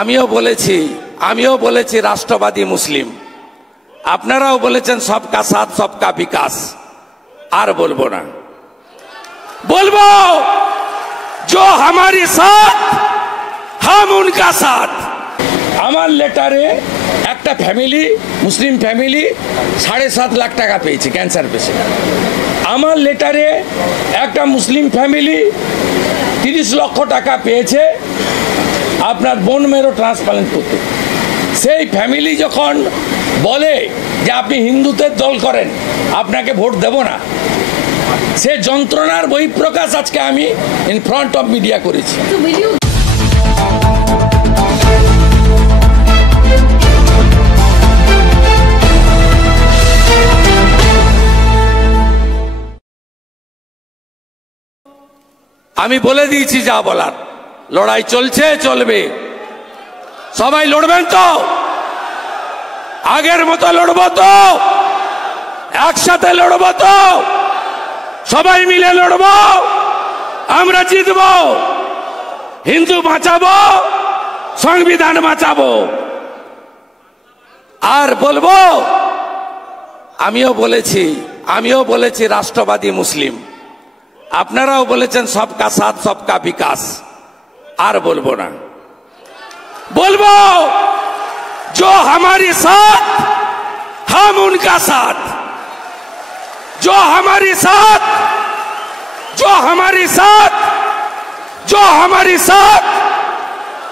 আমিও বলেছি রাষ্ট্রবাদী মুসলিম, আপনারাও বলেছেন সবকা সাথ সবকা বিকাশ। আর বলবো না, বলবো जो हमारे साथ हम उनका साथ। আমার লেটারে একটা ফ্যামিলি, মুসলিম ফ্যামিলি 7.5 লাখ টাকা পেয়েছে ক্যান্সার পেশেন্ট। আমার লেটারে একটা মুসলিম ফ্যামিলি 30 লক্ষ টাকা পেয়েছে আপনার বোন মেরো ট্রান্সপ্লান্ট করতে। সেই ফ্যামিলি যখন বলে যে আপনি হিন্দুদের দল করেন, আপনাকে ভোট দেব না, সে যন্ত্রণার বহিঃপ্রকাশ আজকে আমি ইন ফ্রন্ট অফ মিডিয়া করেছি। আমি বলে দিয়েছি যা বলার, লড়াই চলছে, চলবে। সবাই লড়বেন তো? আগের মতো লড়বো তো? একসাথে লড়বো তো? সবাই মিলে লড়বো, আমরা জিতবো। হিন্দু বাঁচাবো, সংবিধান বাঁচাবো। আর বলবো, আমিও বলেছি রাষ্ট্রবাদী মুসলিম, আপনারাও বলেছেন সবকা সাথ সবকা বিকাশ। আর বলবো না, বলবো जो हमारे साथ हम उनका साथ, जो हमारे साथ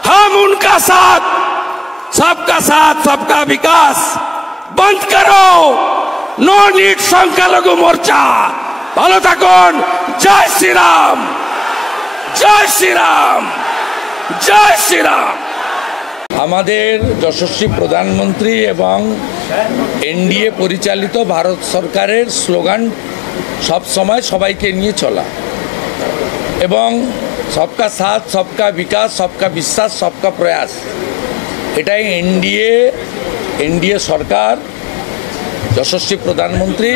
हम उनका साथ। सबका साथ सबका विकास बंद करो, नो नीड संख्यालघु मोर्चा। ভালো থাকুন। জয় শ্রীরাম, জয় শ্রীরাম, জয় শ্রীরাম। আমাদের যশস্বী প্রধানমন্ত্রী এবং এনডিএ পরিচালিত ভারত সরকারের স্লোগান সব সময় সবাইকে নিয়ে চলা এবং সবকা সাথ সবকা বিকাশ, সবকা বিশ্বাস, সবকা প্রয়াস, এটাই এনডিএ সরকার, যশস্বী প্রধানমন্ত্রী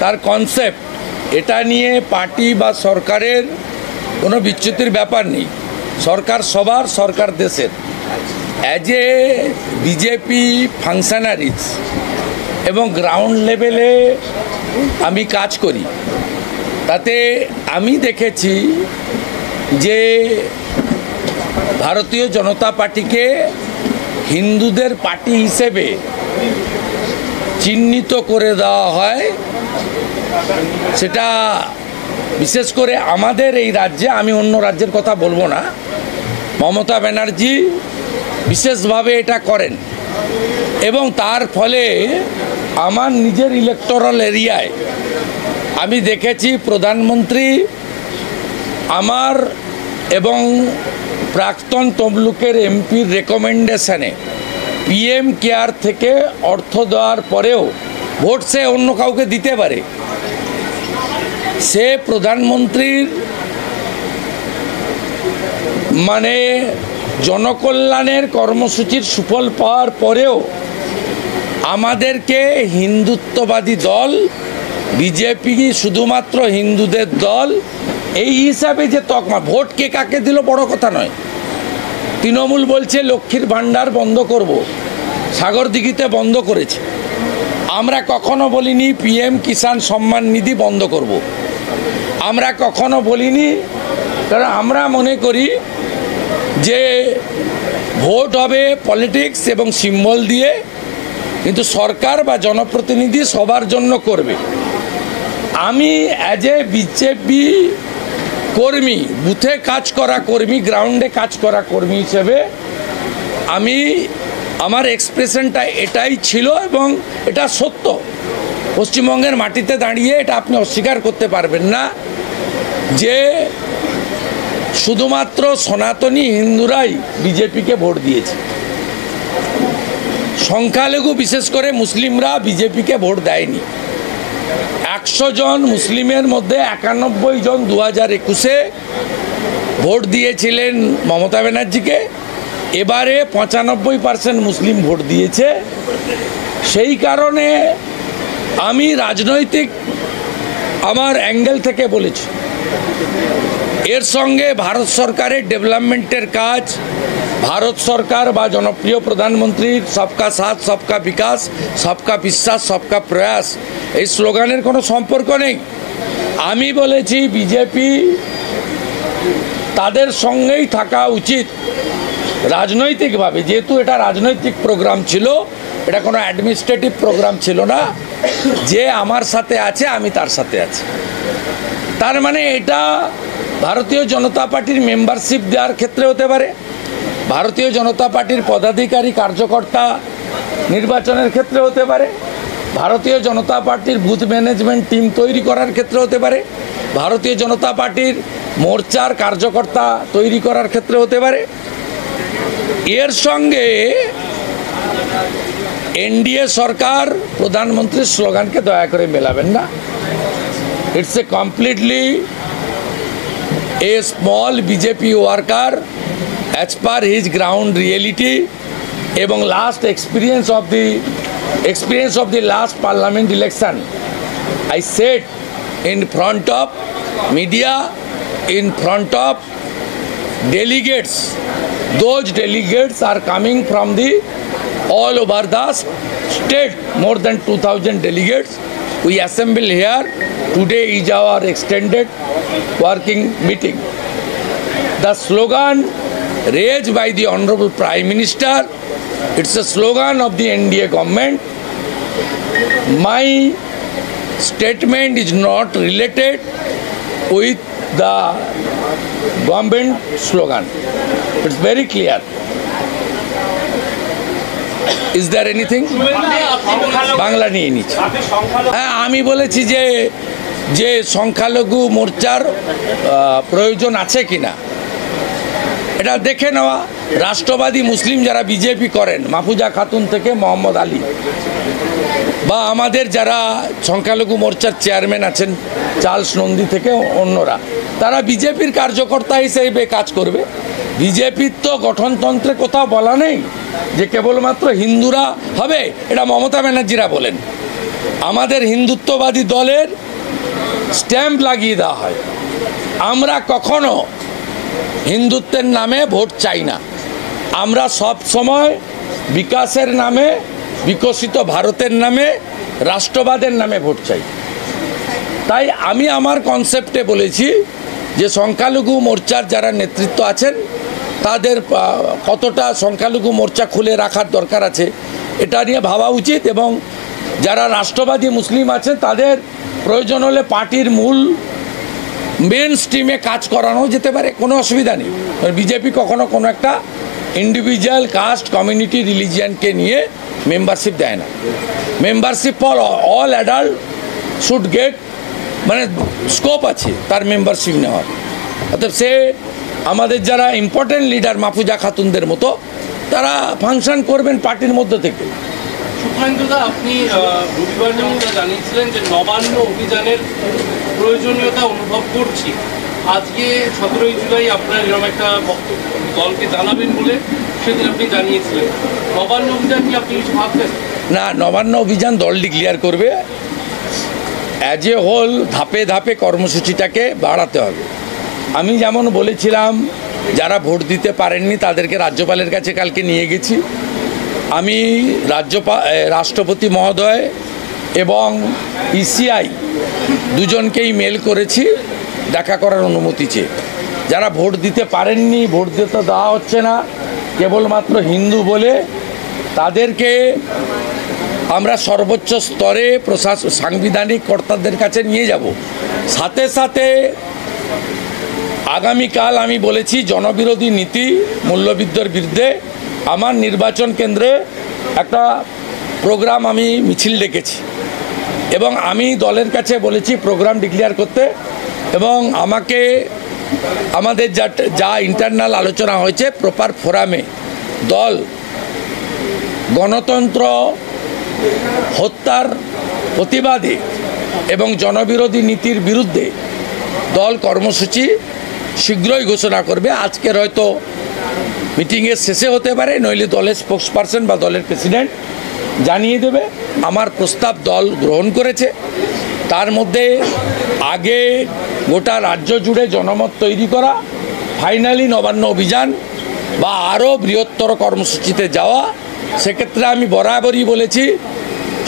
তার কনসেপ্ট। এটা নিয়ে পার্টি বা সরকারের কোনো বিচ্যুতির ব্যাপার নেই। সরকার সবার, সরকার দেশের। অ্যাজ এ বিজেপি ফাংশনারিজ এবং গ্রাউন্ড লেভেলে আমি কাজ করি, তাতে আমি দেখেছি যে ভারতীয় জনতা পার্টিকে হিন্দুদের পার্টি হিসেবে চিহ্নিত করে দেওয়া হয়। সেটা বিশেষ করে আমাদের এই রাজ্যে, আমি অন্য রাজ্যের কথা বলবো না, মমতা ব্যানার্জি বিশেষভাবে এটা করেন এবং তার ফলে আমার নিজের ইলেকটোরাল এরিয়ায় আমি দেখেছি প্রধানমন্ত্রী আমার এবং প্রাক্তন তমলুকের এমপির রেকমেন্ডেশনে পিএম কেয়ার থেকে অর্থ দেওয়ার পরেও ভোট সে অন্য কাউকে দিতে পারে, সে প্রধানমন্ত্রীর মানে জনকল্যাণের কর্মসূচির সুফল পাওয়ার পরেও আমাদেরকে হিন্দুত্ববাদী দল, বিজেপি শুধুমাত্র হিন্দুদের দল এই হিসাবে যে তকমা, ভোট কে কাকে দিল বড় কথা নয়। তৃণমূল বলছে লক্ষ্মীর ভাণ্ডার বন্ধ করব, সাগরদিঘিতে বন্ধ করেছে। আমরা কখনো বলিনি পিএম কিষাণ সম্মান নিধি বন্ধ করব, আমরা কখনো বলিনি, কারণ আমরা মনে করি যে ভোট হবে পলিটিক্স এবং সিম্বল দিয়ে, কিন্তু সরকার বা জনপ্রতিনিধি সবার জন্য করবে। আমি অ্যাজ এ বিজেপি কর্মী, বুথে কাজ করা কর্মী, গ্রাউন্ডে কাজ করা কর্মী হিসেবে আমার এক্সপ্রেশনটা এটাই ছিল এবং এটা সত্য। পশ্চিমবঙ্গের মাটিতে দাঁড়িয়ে এটা আপনি অস্বীকার করতে পারবেন না যে শুধুমাত্র সনাতনী হিন্দুরাই বিজেপিকে ভোট দিয়েছে। সংখ্যালঘু বিশেষ করে মুসলিমরা বিজেপিকে ভোট দেয়নি। 100 জন মুসলিমের মধ্যে 91 জন 2021-এ ভোট দিয়েছিলেন মমতা ব্যানার্জিকে। এবারে 95% মুসলিম ভোট দিয়েছে। সেই কারণে আমি রাজনৈতিক আমার অ্যাঙ্গেল থেকে বলেছি, এর সঙ্গে ভারত সরকারের ডেভেলপমেন্টের কাজ, ভারত সরকার বা জনপ্রিয় প্রধানমন্ত্রীর সবকা সাথ সবকা বিকাশ সবকা বিশ্বাস সবকা প্রয়াস এই স্লোগানের কোনো সম্পর্ক নেই। আমি বলেছি বিজেপি তাদের সঙ্গেই থাকা উচিত রাজনৈতিকভাবে, যেহেতু এটা রাজনৈতিক প্রোগ্রাম ছিল, এটা কোনো অ্যাডমিনিস্ট্রেটিভ প্রোগ্রাম ছিল না। যে আমার সাথে আছে আমি তার সাথে আছি, তার মানে এটা ভারতীয় জনতা পার্টির মেম্বারশিপ দেওয়ার ক্ষেত্রে হতে পারে, ভারতীয় জনতা পার্টির পদাধিকারী কার্যকর্তা নির্বাচনের ক্ষেত্রে হতে পারে, ভারতীয় জনতা পার্টির বুথ ম্যানেজমেন্ট টিম তৈরি করার ক্ষেত্রে হতে পারে, ভারতীয় জনতা পার্টির মোর্চার কার্যকর্তা তৈরি করার ক্ষেত্রে হতে পারে। এর সঙ্গে এনডিএ সরকার প্রধানমন্ত্রীর স্লোগানকে দয়া করে মেলাবেন না। It's a completely a small BJP worker as per his ground reality এবং last experience of the last parliament election. I said in front of media, in front of delegates, those delegates are coming from the all over the state, more than 2,000 delegates. We assemble here. Today is our extended working meeting. The slogan raised by the Honorable Prime Minister, it's a slogan of the NDA government. My statement is not related with the government slogan. It's very clear. Is there anything? Bangla নিয়ে নিচ্ছি। হ্যাঁ, আমি বলেছি যে সংখ্যালঘু মোর্চার প্রয়োজন আছে কিনা এটা দেখে নেওয়া। রাষ্ট্রবাদী মুসলিম যারা বিজেপি করেন, মাহফুজা খাতুন থেকে মোহাম্মদ আলী, বা আমাদের যারা সংখ্যালঘু মোর্চার চেয়ারম্যান আছেন চার্লস নন্দী থেকে অন্যরা, তারা বিজেপির কার্যকর্তা হিসেবে কাজ করবে। বিজেপির তো গঠনতন্ত্রে কোথাও বলা নেই যে কেবলমাত্র হিন্দুরা হবে, এটা মমতা ব্যানার্জিরা বলেন। আমাদের হিন্দুত্ববাদী দলের স্ট্যাম্প লাগিয়ে দেওয়া হয়। আমরা কখনো হিন্দুত্বের নামে ভোট চাই না, আমরা সব সময় বিকাশের নামে, বিকশিত ভারতের নামে, রাষ্ট্রবাদের নামে ভোট চাই। তাই আমি আমার কনসেপ্টে বলেছি যে সংখ্যালঘু মোর্চার যারা নেতৃত্ব আছেন তাদের কতটা সংখ্যালঘু মোর্চা খুলে রাখার দরকার আছে এটা নিয়ে ভাবা উচিত, এবং যারা রাষ্ট্রবাদী মুসলিম আছেন তাদের প্রয়োজন হলে পার্টির মূল মেন স্ট্রিমে কাজ করানো যেতে পারে, কোনো অসুবিধা নেই। বিজেপি কখনো কোনো একটা ইন্ডিভিজুয়াল কাস্ট, কমিউনিটি, রিলিজিয়ানকে নিয়ে মেম্বারশিপ দেয় না। Membership for all adult should get, মানে স্কোপ আছে তার মেম্বারশিপ নেওয়ার। অর্থাৎ সে আমাদের যারা ইম্পর্টেন্ট লিডার মাহফুজা খাতুনদের মতো তারা ফাংশন করবেন পার্টির মধ্যে থেকে। সুখেন্দুদা, আপনি রবিবার যেমন জানিয়েছিলেন যে নবান্ন অভিযানের প্রয়োজনীয়তা অনুভব করছি, আজকে 17ই জুলাই আপনার এরকম একটা বক্তব্য দলকে জানাবেন বলে সেদিন আপনি জানিয়েছিলেন। নবান্ন অভিযান কি আপনি কিছু ভাবছেন? না, নবান্ন অভিযান দল ডিক্লেয়ার করবে। অ্যাজ এ হোল ধাপে ধাপে কর্মসূচিটাকে বাড়াতে হবে। আমি যেমন বলেছিলাম যারা ভোট দিতে পারেননি তাদেরকে রাজ্যপালের কাছে কালকে নিয়ে গেছি। আমি রাষ্ট্রপতি মহোদয় এবং ইসিআই দুজনকেই মেল করেছি দেখা করার অনুমতি চেয়ে। যারা ভোট দিতে পারেননি, ভোট দিতে দেওয়া হচ্ছে না কেবলমাত্র হিন্দু বলে, তাদেরকে আমরা সর্বোচ্চ স্তরে সাংবিধানিক কর্তাদের কাছে নিয়ে যাব। সাথে সাথে আগামীকাল আমি বলেছি জনবিরোধী নীতি, মূল্যবৃদ্ধির বিরুদ্ধে আমার নির্বাচন কেন্দ্রে একটা প্রোগ্রাম আমি মিছিল ডেকেছি, এবং আমি দলের কাছে বলেছি প্রোগ্রাম ডিক্লেয়ার করতে, এবং আমাদের যা ইন্টারনাল আলোচনা হয়েছে প্রপার ফোরামে দল গণতন্ত্র হত্যার প্রতিবাদে এবং জনবিরোধী নীতির বিরুদ্ধে দল কর্মসূচি শীঘ্রই ঘোষণা করবে। আজকের হয়তো মিটিংয়ের শেষে হতে পারে, নইলে দলের স্পোক্সপারসন বা দলের প্রেসিডেন্ট জানিয়ে দেবে। আমার প্রস্তাব দল গ্রহণ করেছে। তার মধ্যে আগে গোটা রাজ্য জুড়ে জনমত তৈরি করা, ফাইনালি নবান্ন অভিযান বা আরও বৃহত্তর কর্মসূচিতে যাওয়া, সেক্ষেত্রে আমি বরাবরই বলেছি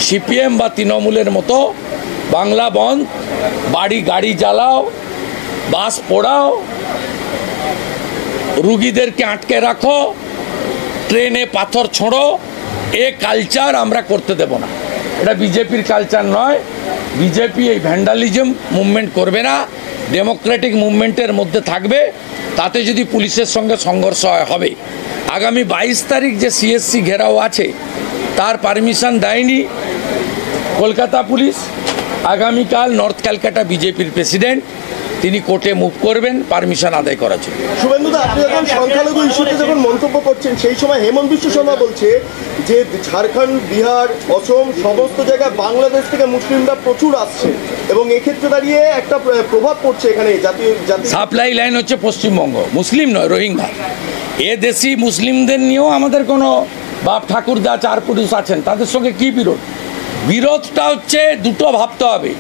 সিপিএম বা তৃণমূলের মতো বাংলা বন্ধ, বাড়ি গাড়ি জ্বালাও, বাস পোড়াও, রুগীদেরকে আটকে রাখো, ট্রেনে পাথর ছোঁড়ো, এ কালচার আমরা করতে দেব না। এটা বিজেপির কালচার নয়। বিজেপি এই ভ্যান্ডালিজম মুভমেন্ট করবে না, ডেমোক্রেটিক মুভমেন্টের মধ্যে থাকবে। তাতে যদি পুলিশের সঙ্গে সংঘর্ষ হবে, আগামী 22 তারিখ যে সিএসসি ঘেরাও আছে তার পারমিশন দেয়নি কলকাতা পুলিশ। আগামীকাল নর্থ ক্যালকাটা বিজেপির প্রেসিডেন্ট তিনি কোর্টে মুভ করবেন পারমিশন আদায় করার জন্য। শুভেন্দুদা, আপনি যখন সংখ্যালঘু ইস্যুতে যখন মন্তব্য করছেন, সেই সময় হেমন্ত বিশ্ব শর্মা বলছে যে ঝাড়খণ্ড, বিহার, অসম সমস্ত জায়গায় বাংলাদেশ থেকে মুসলিমরা প্রচুর আসছে এবং এক্ষেত্রে দাঁড়িয়ে একটা প্রভাব পড়ছে এখানে জাতীয় সাপ্লাই লাইন হচ্ছে পশ্চিমবঙ্গ, মুসলিম নয়, রোহিঙ্গা। এ দেশি মুসলিমদের নিয়েও আমাদের কোনো বাপ ঠাকুরদা চার পুরুষ আছেন, তাদের সঙ্গে কি বিরোধ? বিরোধটা হচ্ছে দুটো ভাবতে হবে,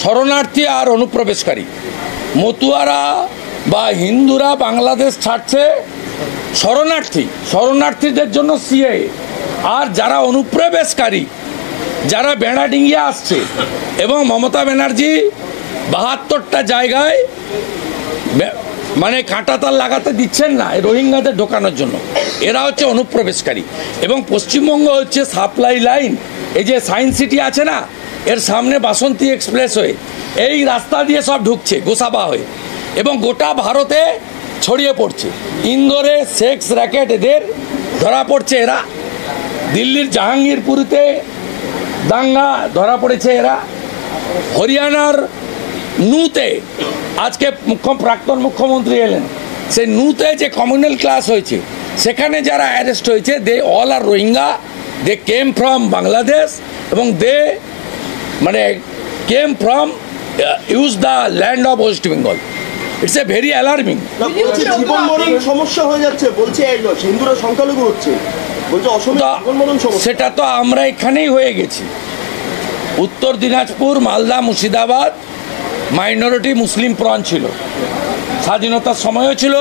শরণার্থী আর অনুপ্রবেশকারী। মতুয়ারা বা হিন্দুরা বাংলাদেশ ছাড়ছে শরণার্থীদের জন্য সিএ, আর যারা অনুপ্রবেশকারী, যারা বেড়াডিঙ্গিয়া আসছে, এবং মমতা ব্যানার্জি 72টা জায়গায় মানে কাঁটাতার লাগাতে দিচ্ছেন না এই রোহিঙ্গাদের ঢোকানোর জন্য, এরা হচ্ছে অনুপ্রবেশকারী। এবং পশ্চিমবঙ্গ হচ্ছে সাপ্লাই লাইন। এই যে সায়েন্স সিটি আছে না, এর সামনে বাসন্তী এক্সপ্রেস হয়ে এই রাস্তা দিয়ে সব ঢুকছে গোসাবা হয়ে, এবং গোটা ভারতে ছড়িয়ে পড়ছে। ইন্দোরে সেক্স র্যাকেট এদের ধরা পড়ছে, এরা দিল্লির জাহাঙ্গীরপুরিতে দাঙ্গা ধরা পড়েছে এরা, হরিয়ানার নুতে আজকে প্রাক্তন মুখ্যমন্ত্রী এলেন, সেই নুতে যে কমিউনাল ক্লাস হয়েছে সেখানে যারা অ্যারেস্ট হয়েছে, they all are Rohingya, they came from Bangladesh, এবং দে মানে came from use the land of West Bengal. It's a very alarming. জীবন মরণ সমস্যা হয়ে যাচ্ছে বলছে, হিন্দুরা সংখ্যালঘু হচ্ছে বলছে, অসমে জীবন মরণ সমস্যা। সেটা তো আমরা এখানেই হয়ে গেছি। উত্তর দিনাজপুর, মালদা, মুর্শিদাবাদ মাইনরিটি মুসলিম প্রণ ছিল, স্বাধীনতার সময়ও ছিল,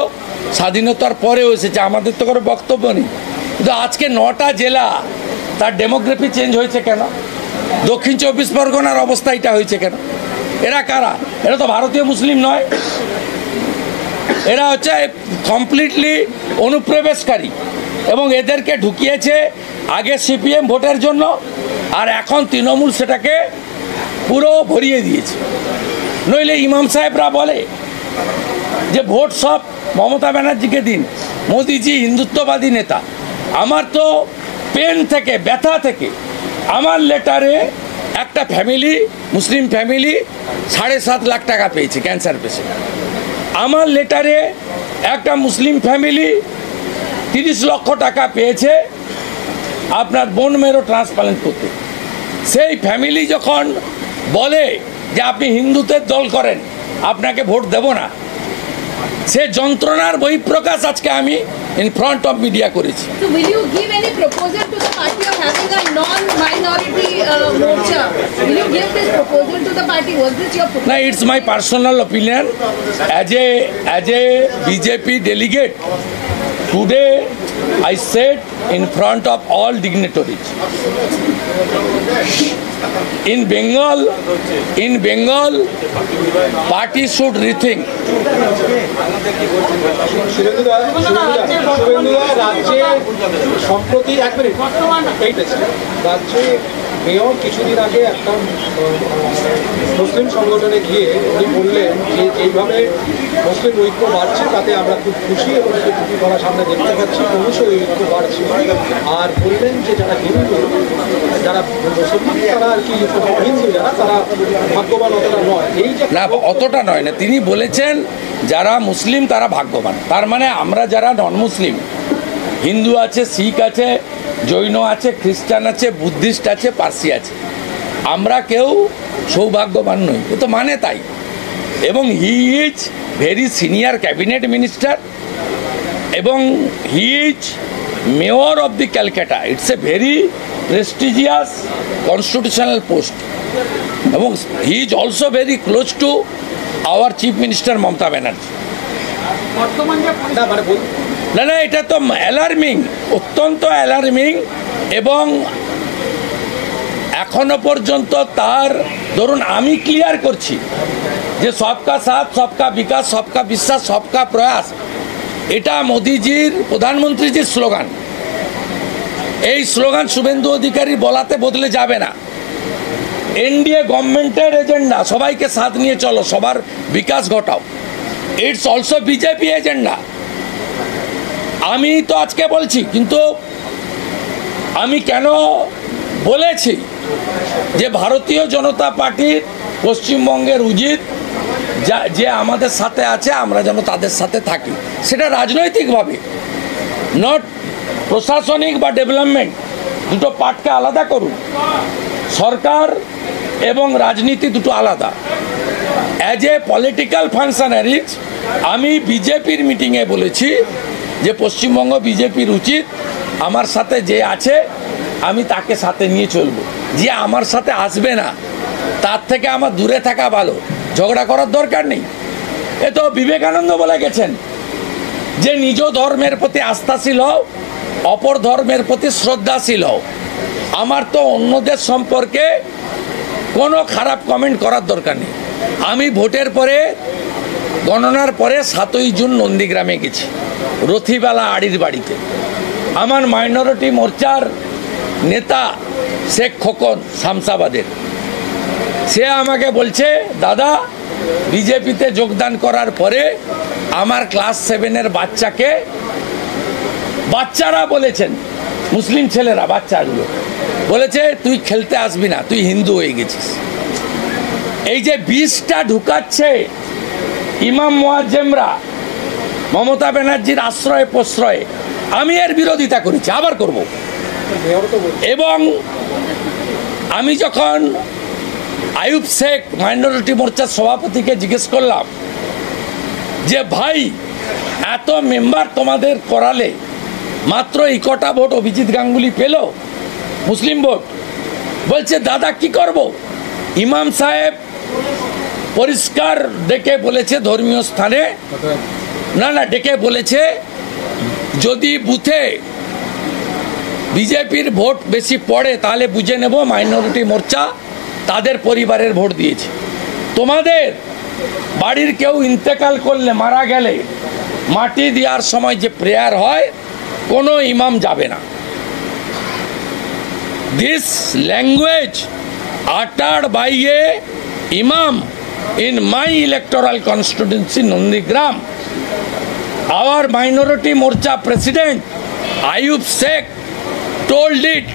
স্বাধীনতার পরেও এসেছে, আমাদের তো কোনো বক্তব্য নেই। কিন্তু আজকে 9টা জেলা তার ডেমোগ্রাফি চেঞ্জ হয়েছে কেন? দক্ষিণ 24 পরগনার অবস্থা এটা হয়েছে কেন? এরা কারা? এরা তো ভারতীয় মুসলিম নয়, এরা হচ্ছে কমপ্লিটলি অনুপ্রবেশকারী, এবং এদেরকে ঢুকিয়েছে আগে সিপিএম ভোটের জন্য, আর এখন তৃণমূল সেটাকে পুরো ভরিয়ে দিয়েছে। নইলে ইমাম সাহেবরা বলে যে ভোট সব মমতা ব্যানার্জিকে দিন, মোদিজি হিন্দুত্ববাদী নেতা। আমার তো পেন থেকে, ব্যথা থেকে, আমার লেটারে একটা ফ্যামিলি, মুসলিম ফ্যামিলি 7.5 লাখ টাকা পেয়েছে ক্যান্সার পেশেন্ট। আমার লেটারে একটা মুসলিম ফ্যামিলি 30 লক্ষ টাকা পেয়েছে আপনার বোন মেরো ট্রান্সপ্লান্ট করতে। সেই ফ্যামিলি যখন বলে যে আপনি হিন্দুদের দল করেন, আপনাকে ভোট দেব না, সে যন্ত্রণার বহিঃপ্রকাশ আজকে আমি ইন ফ্রন্ট অফ মিডিয়া করেছি। So will you give any proposal to the party of having a non-minority morcha? Will you give this proposal to the party? Was this your proposal? No, it's my personal opinion. As a BJP delegate, today I said in front of all dignitaries, in Bengal, party should rethink. শুভেন্দুদা, রাজ্যে সম্প্রতি রাজ্যে mayor কিছুদিন আগে একটা মুসলিম সংগঠনে গিয়ে উনি বললেন যে এইভাবে মুসলিম ঐক্য বাড়ছে, তাতে আমরা খুব খুশি, এবং সেটি করা সামনে দেখতে পাচ্ছি, ক্রমশ ঐক্য বাড়ছে। আর বললেন যে যারা হিন্দু, যারা মুসলমান, তারা আর কি হিন্দু যারা, তারা ভাগ্যবান অতটা নয়। এই যে না, অতটা নয় না, তিনি বলেছেন যারা মুসলিম তারা ভাগ্যবান। তার মানে আমরা যারা নন মুসলিম, হিন্দু আছে, শিখ আছে, জৈন আছে, খ্রিস্টান আছে, বুদ্ধিস্ট আছে, পার্সি আছে, আমরা কেউ সৌভাগ্যবান নই। এ তো মানে তাই। এবং he is very senior cabinet minister, এবং he is mayor of the Calcutta. It's a very prestigious constitutional post, এবং he is also very close to our chief minister Mamata Banerjee. না মানে না না, এটা তো অ্যালার্মিং, অত্যন্ত অ্যালার্মিং। এবং এখনো পর্যন্ত তার ধরুন আমি ক্লিয়ার করছি যে সবকা সাথ, সবকা বিকাশ, সবকা বিশ্বাস, সবকা প্রয়াস, এটা মোদিজির, প্রধানমন্ত্রীজির স্লোগান। এই স্লোগান শুভেন্দু অধিকারী বলাতে বদলে যাবে না। এনডিএ গভর্নমেন্টের এজেন্ডা, সবাইকে সাথ নিয়ে চলো, সবার বিকাশ ঘটাও। It's also BJP agenda. আমি তো আজকে বলছি, কিন্তু আমি কেন বলেছি যে ভারতীয় জনতা পার্টির পশ্চিমবঙ্গের উচিত যে আমাদের সাথে আছে আমরা যেন তাদের সাথে থাকি, সেটা রাজনৈতিকভাবে, নট প্রশাসনিক বা ডেভেলপমেন্ট। দুটো পার্টকে আলাদা করুন। সরকার এবং রাজনীতি দুটো আলাদা। অ্যাজ এ পলিটিক্যাল ফাংশনারিজ আমি বিজেপির মিটিংয়ে বলেছি যে পশ্চিমবঙ্গ বিজেপির উচিত আমার সাথে যে আছে আমি তাকে সাথে নিয়ে চলব। যে আমার সাথে আসবে না তার থেকে আমার দূরে থাকা ভালো, ঝগড়া করার দরকার নেই। এ তো বিবেকানন্দ বলে গেছেন যে নিজ ধর্মের প্রতি আস্থাশীল হও, অপর ধর্মের প্রতি শ্রদ্ধাশীল হও। আমার তো অন্যদের সম্পর্কে কোনো খারাপ কমেন্ট করার দরকার নেই। আমি ভোটের পরে, গণনার পরে 7ই জুন নন্দীগ্রামে গেছি, রথিবালা আড়ির বাড়িতে। আমার মাইনরিটি মোর্চার নেতা শেখ খোকন শামসাবাদের, সে আমাকে বলছে, দাদা বিজেপিতে যোগদান করার পরে আমার ক্লাস 7-এর বাচ্চাকে, বাচ্চারা বলেছেন, মুসলিম ছেলেরা, বাচ্চাগুলো বলেছে তুই খেলতে আসবি না, তুই হিন্দু হয়ে গেছিস। এই যে বিষটা ঢুকাচ্ছে ইমাম মুয়াজ্জেমরা মমতা ব্যানার্জির আশ্রয়ে প্রশ্রয়ে, আমি এর বিরোধিতা করেছি, আবার করব। এবং আমি যখন আইয়ুব শেখ মাইনরিটি মোর্চার সভাপতিকে জিজ্ঞেস করলাম যে ভাই এত মেম্বার তোমাদের করালে মাত্র এই কটা ভোট অভিজিৎ গাঙ্গুলি পেল, মুসলিম ভোট, বলছে দাদা কি করব, ইমাম সাহেব পরিষ্কার ডেকে বলেছে ধর্মীয় স্থানে, না ডেকে বলেছে যদি বুথে বিজেপির ভোট বেশি পড়ে তাহলে বুঝে নেব মাইনরিটি মোর্চা তাদের পরিবারের ভোট দিয়েছে। তোমাদের বাড়ির কেউ ইন্তেকাল করলে, মারা গেলে মাটি দেওয়ার সময় যে প্রেয়ার হয় কোনো ইমাম যাবে না। This language uttered by a imam in my electoral constituency Nandigram. Our minority morcha president Ayub Sheikh told it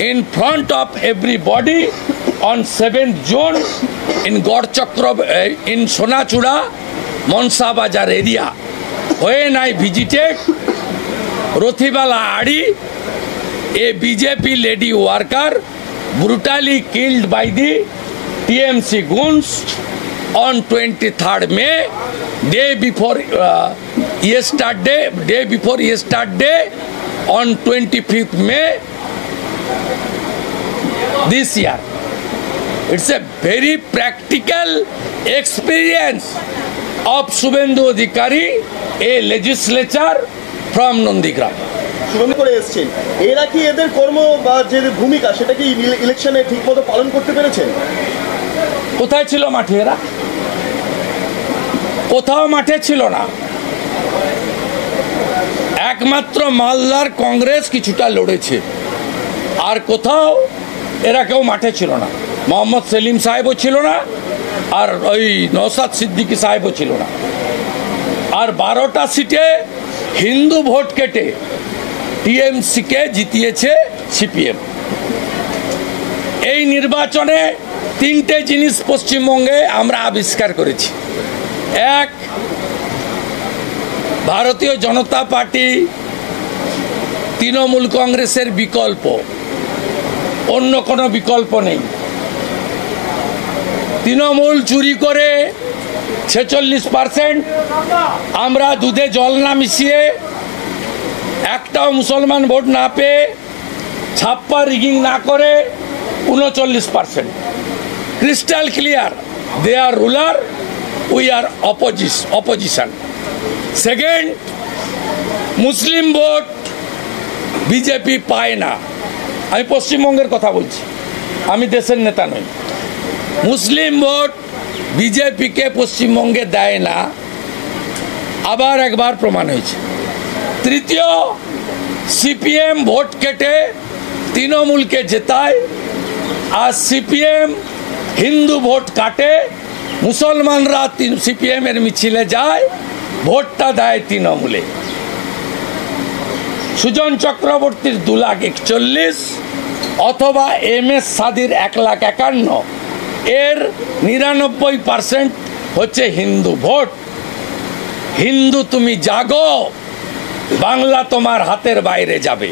in front of everybody on 7th June in Gorchakra, in Sonachuda, Monsa Bazar area. When I visited Rothibala Adi, a BJP lady worker brutally killed by the TMC goons on 23rd May, day before yesterday, on 25th May this year. It's a very practical experience of Subhendu Adhikari, a legislator from Nandigram. Suvendu করে এসছেন, এরা কি এদের কর্ম বা যে ভূমিকা সেটা কি ইলেকশনে ঠিকমতো পালন করতে পেরেছেন? কোথায় ছিল মাঠে এরা? কোথাও মাঠে ছিল না। একমাত্র মালদার কংগ্রেস কিছুটা লড়েছে, আর কোথাও এরা কেউ মাঠে ছিল না। মোহাম্মদ সেলিম সাহেবও ছিল না, আর ওই নওশাদ সিদ্দিকী সাহেবও ছিল না। আর 12টা সিটে হিন্দু ভোট কেটে টিএমসিকে জিতিয়েছে সিপিএম। এই নির্বাচনে 3টে জিনিস পশ্চিমবঙ্গে আমরা আবিষ্কার করেছি। এক, ভারতীয় জনতা পার্টি তৃণমূল কংগ্রেসের বিকল্প, অন্য কোনো বিকল্প নেই। তৃণমূল চুরি করে 46%, আমরা দুধে জল না মিশিয়ে একটাও মুসলমান ভোট না পেয়ে, ছাপ্পা রিগিং না করে 39%। Crystal clear, they are ruler, we are opposition. Second, Muslim vote BJP পায় না। আমি পশ্চিমবঙ্গের কথা বলছি, আমি দেশের নেতা নই। মুসলিম ভোট বিজেপিকে পশ্চিমবঙ্গে দেয় না, আবার একবার প্রমাণ হয়েছে। তৃতীয়, সিপিএম ভোট কেটে তৃণমূলকে জেতায়, আর সিপিএম হিন্দু ভোট কাটে, মুসলমানরা সিপিএম এর মিছিলে যায়, ভোটটা দেয় তৃণমূলে। সুজন চক্রবর্তীর 2,41,000 অথবা MS সাদির 1,51,000, এর 99% হচ্ছে হিন্দু ভোট। হিন্দু তুমি জাগো, বাংলা তোমার হাতের বাইরে যাবে।